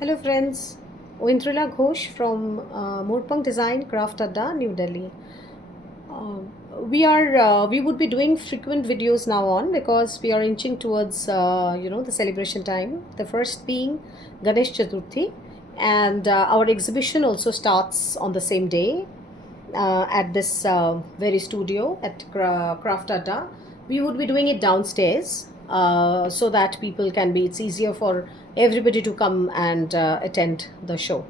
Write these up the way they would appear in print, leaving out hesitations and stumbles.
Hello friends, Ointrila Ghosh from Moorpang Design Craft Adda, New Delhi. Uh, we would be doing frequent videos now on because we are inching towards the celebration time. The first being Ganesh Chaturthi, and our exhibition also starts on the same day at this very studio at Craft Adda. We would be doing it downstairs so that people can be, it's easier for everybody to come and attend the show.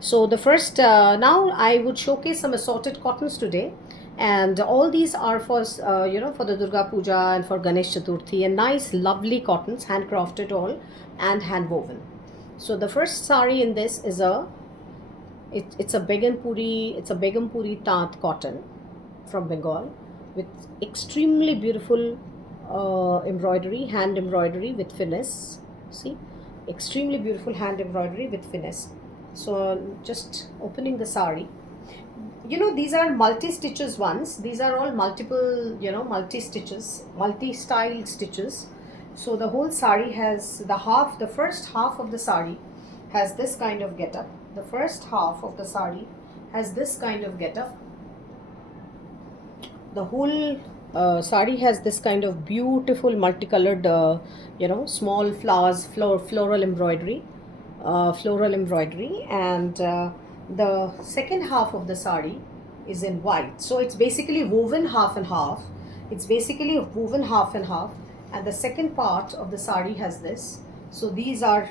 So the first, now I would showcase some assorted cottons today. And all these are for, for the Durga Puja and for Ganesh Chaturthi, and nice, lovely cottons, handcrafted all and hand woven. So the first sari in this is it's a Begumpuri Tat cotton from Bengal with extremely beautiful embroidery, hand embroidery with finesse. See, extremely beautiful hand embroidery with finesse. So just opening the sari. These are multi-stitches ones. These are all multiple, multi-stitches, multi-style stitches. So the whole sari has the first half of the sari has this kind of getup. The first half of the sari has this kind of getup. The whole sari has this kind of beautiful multicolored, small flowers, floral embroidery, and the second half of the sari is in white. So it's basically woven half and half. It's basically woven half and half, and the second part of the sari has this. So these are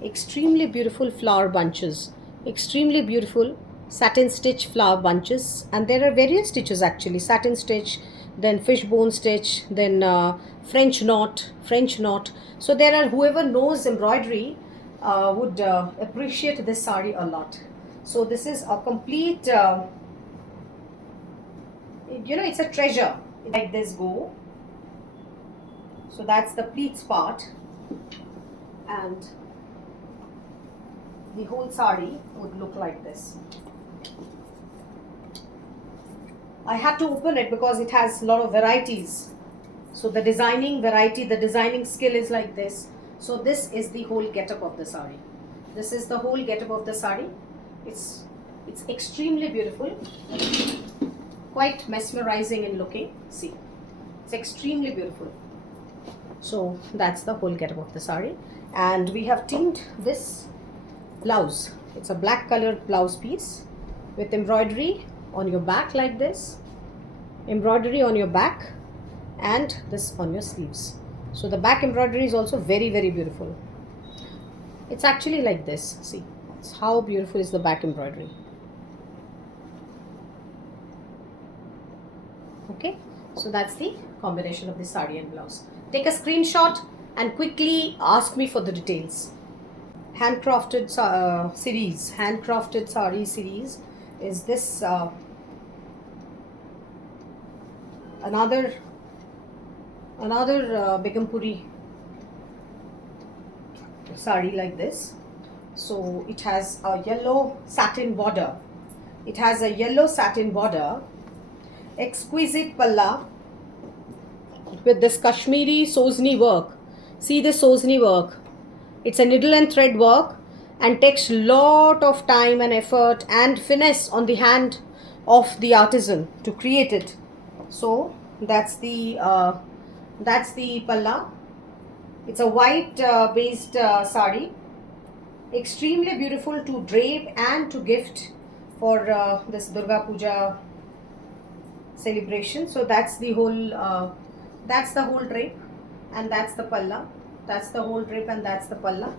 extremely beautiful flower bunches, extremely beautiful satin stitch flower bunches, and there are various stitches actually: satin stitch, then fishbone stitch, then French knot. So there are, whoever knows embroidery would appreciate this sari a lot. So this is a complete, it's a treasure. Like this go. So that's the pleats part, and the whole sari would look like this. I had to open it because it has a lot of varieties. So the designing variety, the designing skill is like this. So this is the whole getup of the sari. This is the whole getup of the sari. It's extremely beautiful, quite mesmerizing in looking. See, it's extremely beautiful. So that's the whole getup of the sari, and we have teamed this blouse. It's a black colored blouse piece with embroidery on your back like this, embroidery on your back, and this on your sleeves. So the back embroidery is also very, very beautiful. It's actually like this. See, it's how beautiful is the back embroidery. Okay, so that's the combination of the sari and blouse. Take a screenshot and quickly ask me for the details. Handcrafted series, handcrafted sari series is this another Begumpuri sari like this. So it has a yellow satin border. It has a yellow satin border, exquisite palla with this Kashmiri Sozni work. See the Sozni work. It's a needle and thread work and takes lot of time and effort and finesse on the hand of the artisan to create it. So that's the palla. It's a white based sari, extremely beautiful to drape and to gift for this Durga Puja celebration. So that's the whole drape, and that's the palla. That's the whole drape, and that's the palla.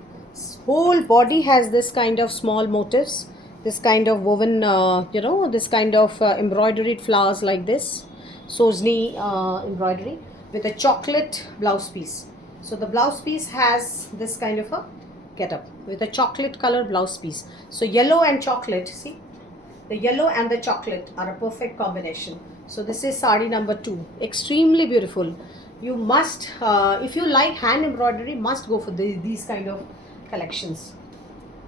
Whole body has this kind of small motifs, this kind of woven, this kind of embroidered flowers like this, Sozni embroidery with a chocolate blouse piece. So the blouse piece has this kind of a getup with a chocolate color blouse piece. So yellow and chocolate, see, the yellow and the chocolate are a perfect combination. So this is sari number 2, extremely beautiful. You must, if you like hand embroidery, must go for these kind of collections.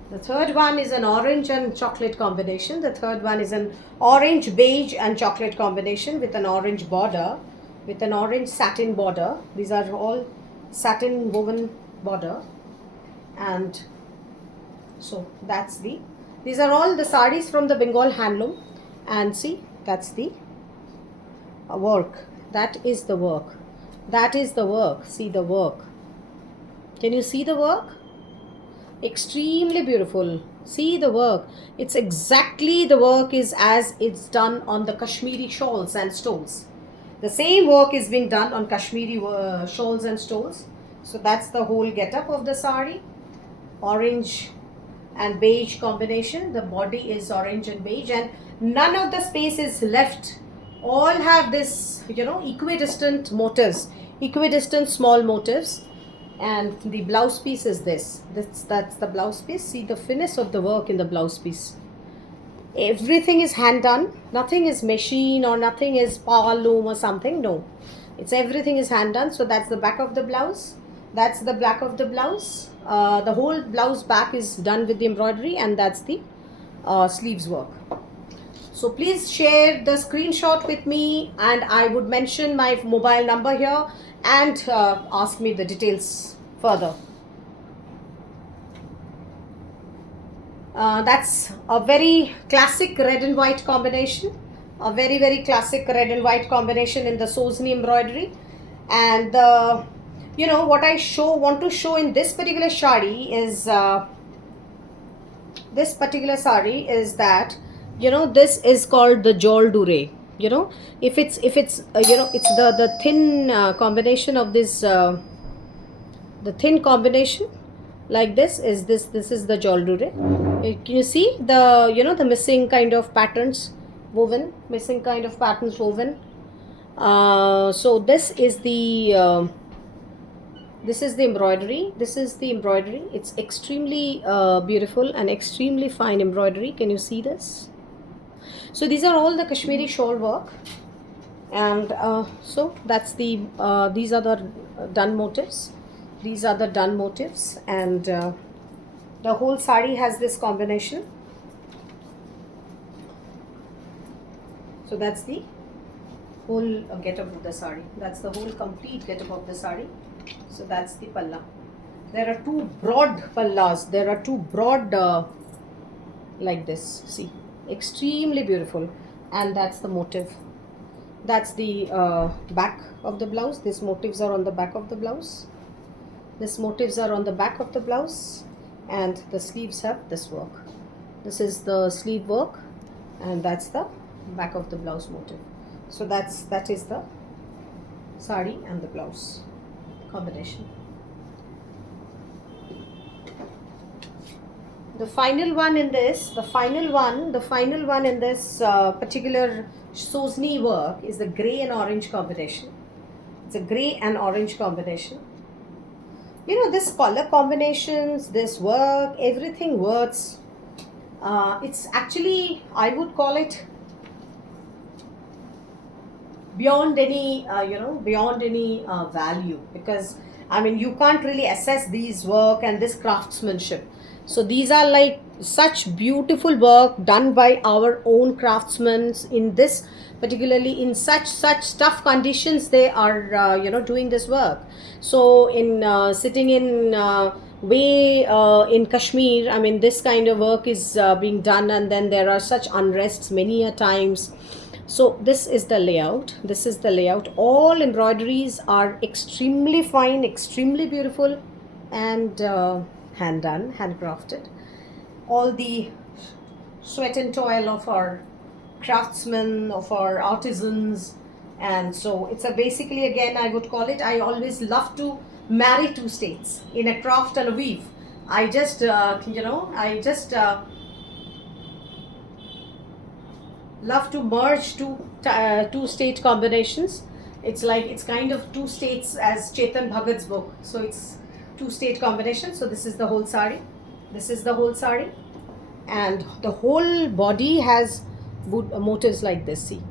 The third one is an orange and chocolate combination. The third one is an orange, beige and chocolate combination with an orange border, with an orange satin border. These are all satin woven border, and So that's the, these are all the sarees from the Bengal handloom. And see, that's the work. That is the work. That is the work. See the work. Can you see the work? Extremely beautiful. See the work. It's exactly the work is as it's done on the Kashmiri shawls and stoles. The same work is being done on Kashmiri shawls and stoles. So that's the whole getup of the sari. Orange and beige combination. The body is orange and beige, and none of the space is left. All have this, equidistant motifs, equidistant small motifs. And the blouse piece is this. That's the blouse piece. See the finish of the work in the blouse piece. Everything is hand done. Nothing is machine or nothing is power loom or something. No, it's everything is hand done. So that's the back of the blouse. That's the back of the blouse. The whole blouse back is done with the embroidery, and that's the sleeves work. So please share the screenshot with me, and I would mention my mobile number here, and ask me the details further. That's a very classic red and white combination, a very, very classic red and white combination in the Sozni embroidery. And what I want to show in this particular sari is that this is called the Jol Dure. If it's it's the thin combination of this, the thin combination like this is the Jol Dure. Can you see the the missing kind of patterns woven, so this is the embroidery. It's extremely beautiful and extremely fine embroidery. Can you see this? So these are all the Kashmiri shawl work, and so that's the these are the done motifs. These are the done motifs, and the whole sari has this combination. So that's the whole getup of the sari. That's the whole complete getup of the sari. So that's the palla. There are two broad pallas. There are two broad like this. See, extremely beautiful, and that's the motif. That's the back of the blouse. These motifs are on the back of the blouse. These motifs are on the back of the blouse, and the sleeves have this work. This is the sleeve work, and that's the back of the blouse motif. So that is the sari and the blouse combination. The final one in this, particular Sozni work is the grey and orange combination. It's a grey and orange combination. This color combinations, this work, everything works. It's actually, I would call it beyond any value, because you can't really assess these work and this craftsmanship. So these are like such beautiful work done by our own craftsmen in this, particularly in such tough conditions they are doing this work. So in sitting in way in Kashmir, this kind of work is being done, and then there are such unrests many a times. So this is the layout. All embroideries are extremely fine, extremely beautiful, and hand done, handcrafted. All the sweat and toil of our craftsmen, of our artisans. And so it's a basically, again, I would call it, I always love to marry two states in a craft and a weave. I just love to merge two state combinations. It's kind of two states, as Chetan Bhagat's book. So it's two state combination. So this is the whole sari. And the whole body has motifs like this. See,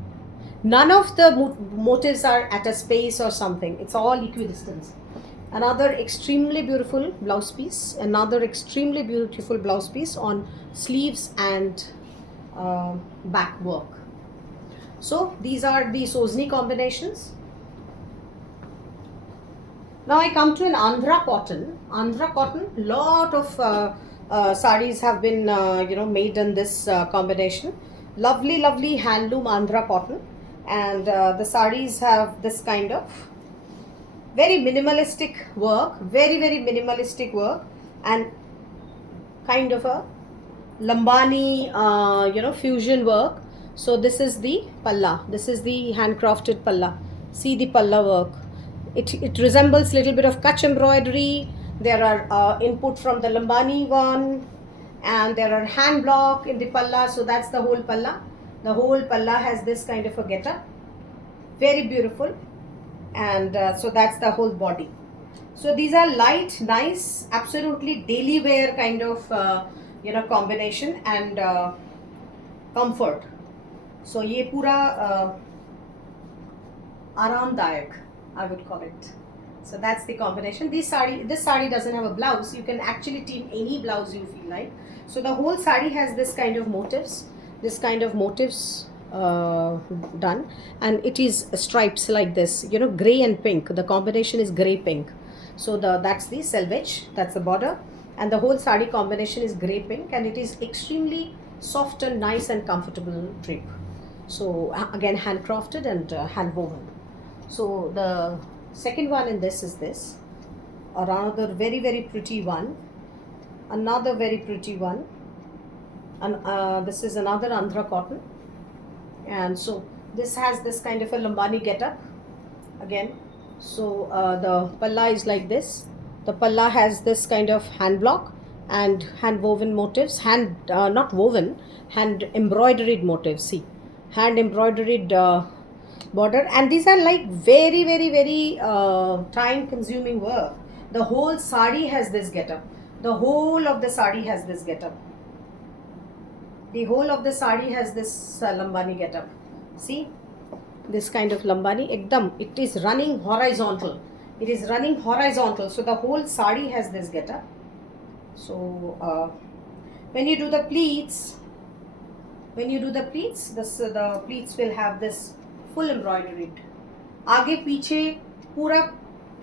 none of the motifs are at a space or something. It's all equidistant. Another extremely beautiful blouse piece. On sleeves and back work. So these are the Sozni combinations. Now I come to an Andhra cotton. Lot of sarees have been made in this combination. Lovely, lovely handloom Andhra cotton, and the sarees have this kind of very minimalistic work, very very minimalistic work, and kind of a Lambani fusion work. So this is the palla, this is the handcrafted palla. See the palla work, it resembles little bit of Kutch embroidery. There are input from the Lambani one, and there are hand block in the palla. So that's the whole palla. The whole palla has this kind of a getup, very beautiful. And so that's the whole body. So these are light, nice, absolutely daily wear kind of combination, and comfort. So ये पूरा आरामदायक, I would call it. So that's the combination. This sari doesn't have a blouse. You can actually team any blouse you feel like. So the whole sari has this kind of motifs, done, and it is stripes like this, gray and pink. The combination is gray pink. So that's the selvage, that's the border, and the whole sari combination is gray pink, and it is extremely soft and nice and comfortable drape. So again, handcrafted and hand woven. So the second one in this is this, another very very pretty one, another very pretty one, and this is another Andhra cotton. And so this has this kind of a Lambani getup again. So the palla is like this. The palla has this kind of hand block and hand woven motifs, not woven, hand embroidered motifs. See, hand embroidered border, and these are like very very very time consuming work. The whole sari has this getup. The whole of the sari has this getup. The whole of the sari has this Lambani getup. See, this kind of Lambani, ekdam, it is running horizontal. It is running horizontal. So the whole sari has this getup. So when you do the pleats, the pleats will have this full embroidery. आगे पीछे पूरा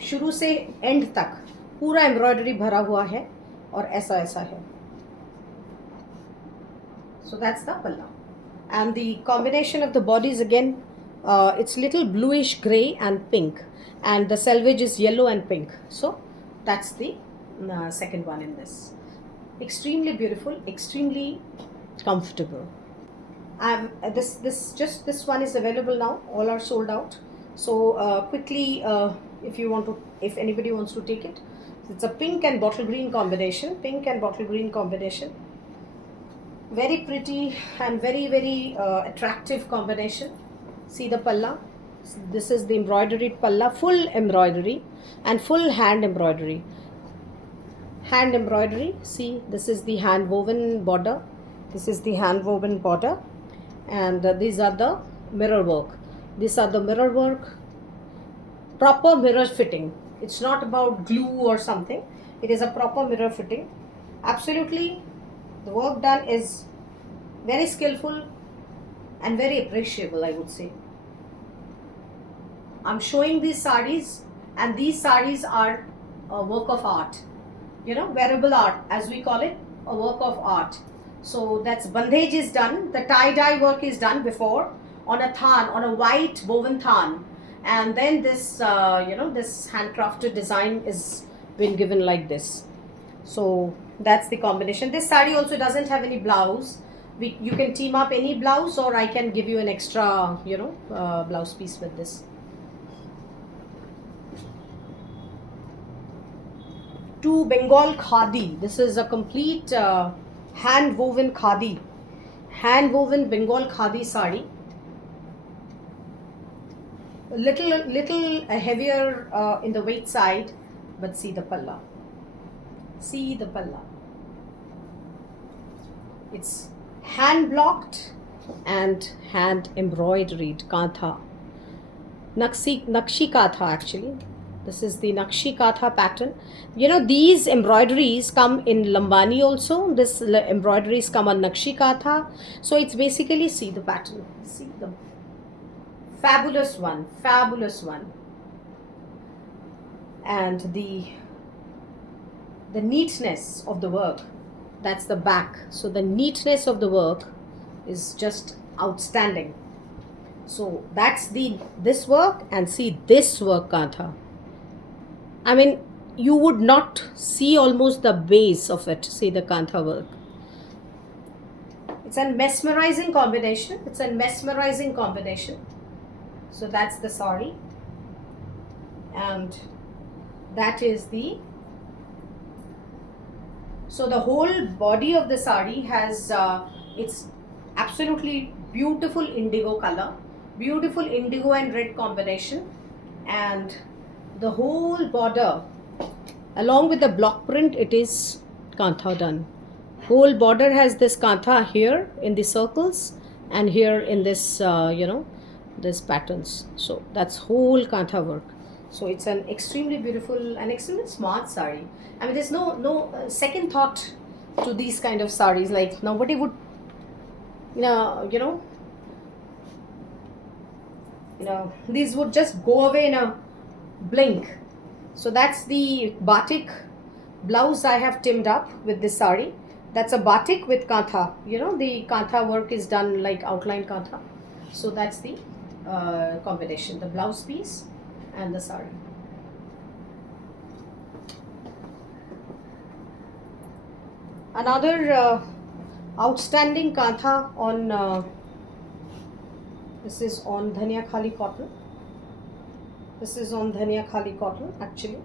शुरू से and तक पूरा embroidery भरा हुआ है और ऐसा ऐसा है. So that's the palla, and the combination of the bodies again, it's little bluish gray and pink, and the selvage is yellow and pink. So that's the second one in this. Extremely beautiful, extremely comfortable. This one is available now. All are sold out. So quickly, if anybody wants to take it, it's a pink and bottle green combination. Very pretty and very very attractive combination. See the palla. This is the embroidered palla, full embroidery and full hand embroidery. See, this is the hand woven border. And these are the mirror work. Proper mirror fitting. It's not about glue or something. It is a proper mirror fitting. Absolutely, the work done is very skillful and very appreciable, I would say. I'm showing these sarees, and these sarees are a work of art. Wearable art, as we call it, a work of art. So that's bandage is done, the tie-dye work is done before on a than, on a white woven than, and then this this handcrafted design is been given like this. So that's the combination. This saree also doesn't have any blouse. You can team up any blouse, or I can give you an extra blouse piece with this. To Bengal khadi. This is a complete hand woven khadi, Bengal khadi sari. Little heavier in the weight side, but see the palla. It's hand blocked and hand embroidered kantha, nakshi katha actually. This is the Nakshi Katha pattern. These embroideries come in Lambani also. This embroideries come on Nakshi Katha. So it's basically, see the pattern. See the fabulous one. And the neatness of the work. That's the back. So the neatness of the work is just outstanding. So that's this work, and see this work, Kantha. I mean, you would not see almost the base of it. See the Kantha work. It's a mesmerizing combination. It's a mesmerizing combination. So that's the sari, and that is the. So the whole body of the sari has it's absolutely beautiful indigo color, beautiful indigo and red combination, and the whole border along with the block print, it is Kantha done. Whole border has this Kantha here in the circles and here in this this patterns. So that's whole Kantha work. So it's an extremely beautiful and extremely smart sari. I mean, there's no second thought to these kind of saris. Like nobody would these would just go away in a blink. So that's the batik blouse I have teamed up with this sari. That's a batik with Kantha. The Kantha work is done like outline Kantha. So that's the combination, the blouse piece and the sari. Another outstanding Kantha on this is on Dhania Khali cotton. This is on Dhania Khali cotton actually,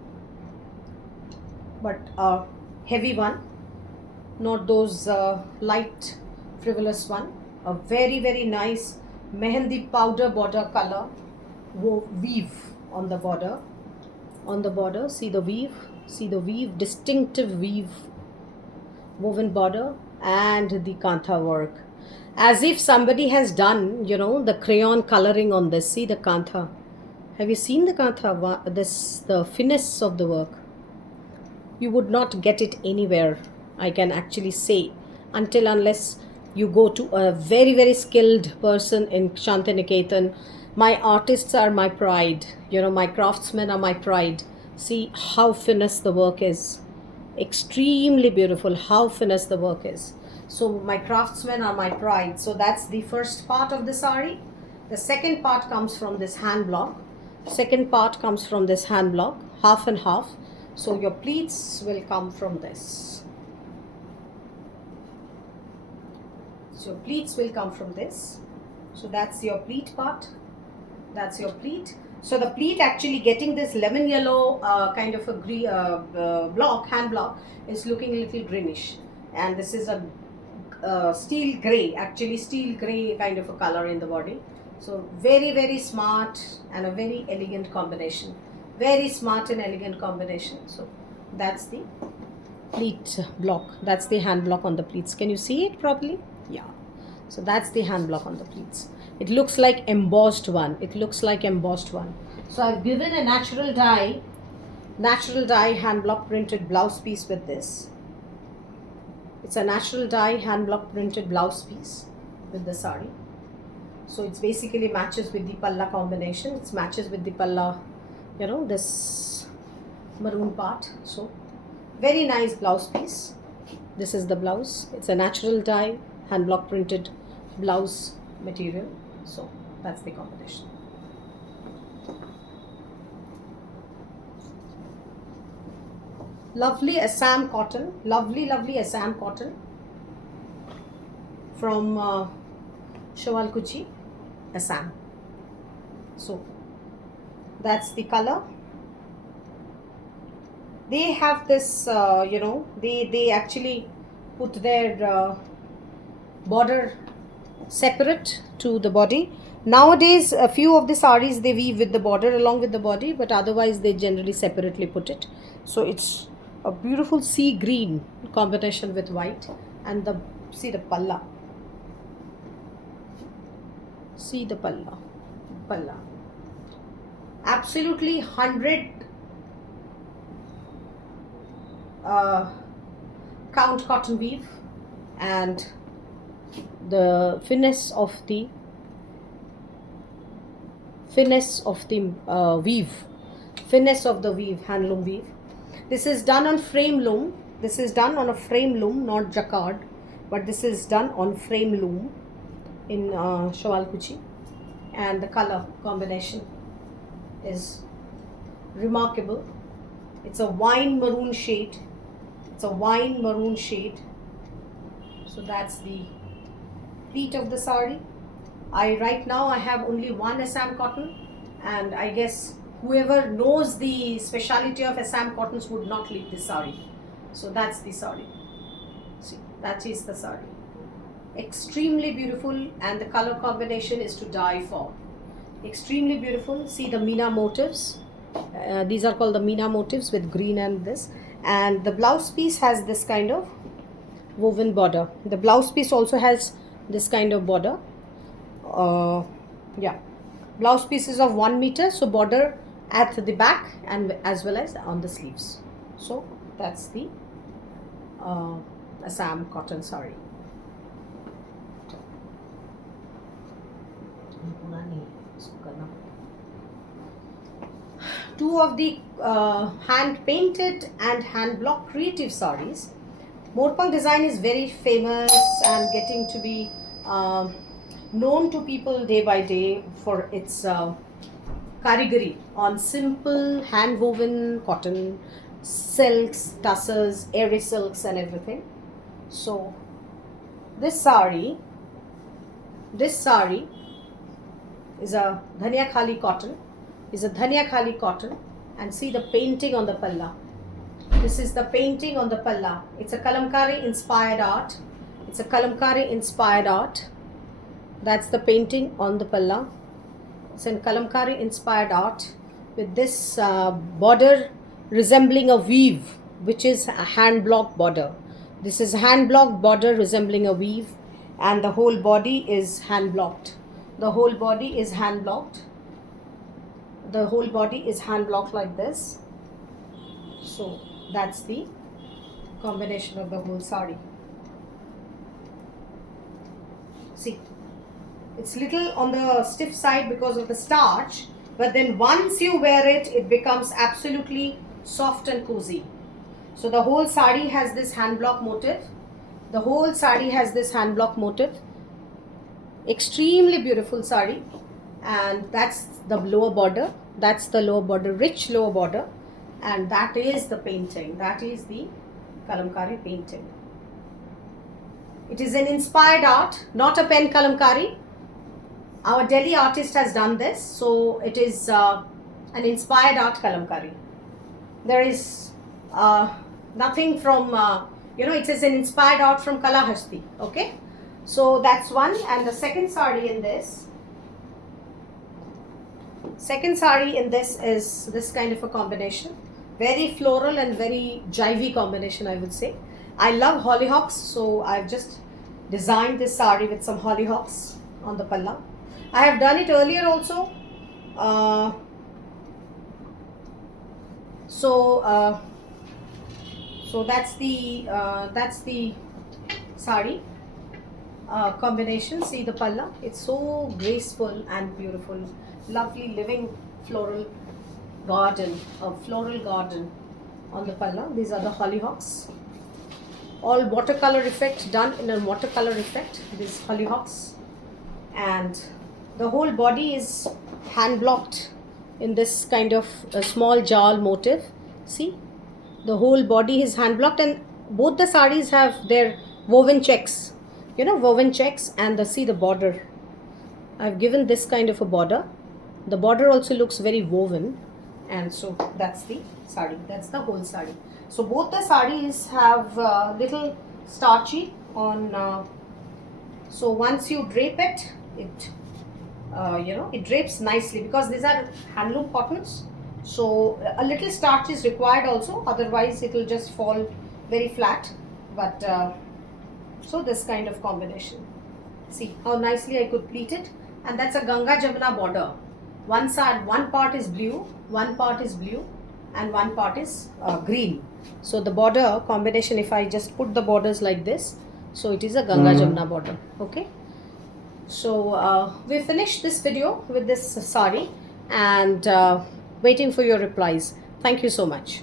but a heavy one, not those light frivolous one. A very nice mehendi powder border color weave on the border. See the weave, distinctive weave, woven border, and the Kantha work, as if somebody has done the crayon coloring on this. See the Kantha. Have you seen the Kantha? The finesse of the work. You would not get it anywhere, I can actually say, unless you go to a very skilled person in Shantiniketan. My artists are my pride. My craftsmen are my pride. See how finesse the work is. Extremely beautiful how finesse the work is. So my craftsmen are my pride. So that's the first part of the sari. The second part comes from this hand block. Half and half. So your pleats will come from this. So pleats will come from this. So that's your pleat part. That's your pleat. So the pleat actually getting this lemon yellow kind of a green hand block is looking a little greenish, and this is a steel gray kind of a color in the body. So very smart and a very elegant combination. So that's the pleat block. That's the hand block on the pleats. Can you see it properly? Yeah. So that's the hand block on the pleats. It looks like embossed one. So I've given a natural dye hand block printed blouse piece with this. It's a natural dye hand block printed blouse piece with the sari. So it's basically matches with the palla combination. It matches with the palla, this maroon part. So very nice blouse piece. This is the blouse. It's a natural dye hand block printed blouse material. So that's the combination. Lovely Assam cotton. Lovely Assam cotton from Shawalkuchi, Assam. So that's the color. They have this, they actually put their border separate to the body. Nowadays, a few of the saris they weave with the border along with the body, but otherwise they generally separately put it. So it's a beautiful sea green combination with white, and see the palla. See the palla. Absolutely 100 count cotton weave, and the finesse of the weave, handloom weave. This is done on frame loom. This is done on a frame loom, not jacquard, but this is done on frame loom in Shawalkuchi, and the color combination is remarkable. It's a wine maroon shade. It's a wine maroon shade. So that's the pleat of the sari. Right now I have only one Assam cotton, and I guess whoever knows the speciality of Assam cottons would not leave this sari. So that's the sari. See, that is the sari. Extremely beautiful, and the color combination is to die for. Extremely beautiful. See the Meena motifs. These are called the Meena motifs with green and this. And the blouse piece has this kind of woven border. The blouse piece also has this kind of border. Yeah, blouse piece is of 1 meter, so border at the back and as well as on the sleeves. So that's the Assam cotton sari. Two of the hand painted and hand block creative saris. Morpang design is very famous and getting to be known to people day by day for its karigari on simple hand woven cotton, silks, tussars, airy silks and everything. So this sari is a Dhania Khali cotton, and see the painting on the palla. This is the painting on the palla. It's a Kalamkari inspired art. That's the painting on the palla. It's a Kalamkari inspired art with this border resembling a weave, which is a hand block border. This is hand block border resembling a weave, and the whole body is hand blocked. The whole body is hand blocked like this. So that's the combination of the whole sari. See, it's little on the stiff side because of the starch, but then once you wear it, it becomes absolutely soft and cozy. So the whole sari has this hand block motif. Extremely beautiful sari, and that's the lower border. Rich lower border, and that is the painting. That is the Kalamkari painting. It is an inspired art, not a pen Kalamkari. Our Delhi artist has done this, so it is an inspired art Kalamkari. There is nothing from, it is an inspired art from Kalahasti. Okay, so that's one. And the second sari in this is this kind of a combination. Very floral and very jivey combination, I would say. I love hollyhocks, so I've just designed this sari with some hollyhocks on the palla. I have done it earlier also. So that's the sari combination. See the palla, it's so graceful and beautiful. Lovely living floral garden on the palla. These are the hollyhocks, all watercolor effect, done in a watercolor effect, these hollyhocks. And the whole body is hand blocked in this kind of a small jal motif. See, the whole body is hand blocked, and both the saris have their woven checks, and see the border. I've given this kind of a border. The border also looks very woven, and so that's the sari. That's the whole sari. So both the saris have little starchy on. So once you drape it, it drapes nicely because these are handloom cottons. So a little starch is required also. Otherwise, it will just fall very flat. But so this kind of combination. See how nicely I could pleat it, and that's a Ganga Jamuna border. One part is blue, and one part is green. So the border combination, if I just put the borders like this, so it is a Ganga Jamuna border. Okay. So we finished this video with this sari, and waiting for your replies. Thank you so much.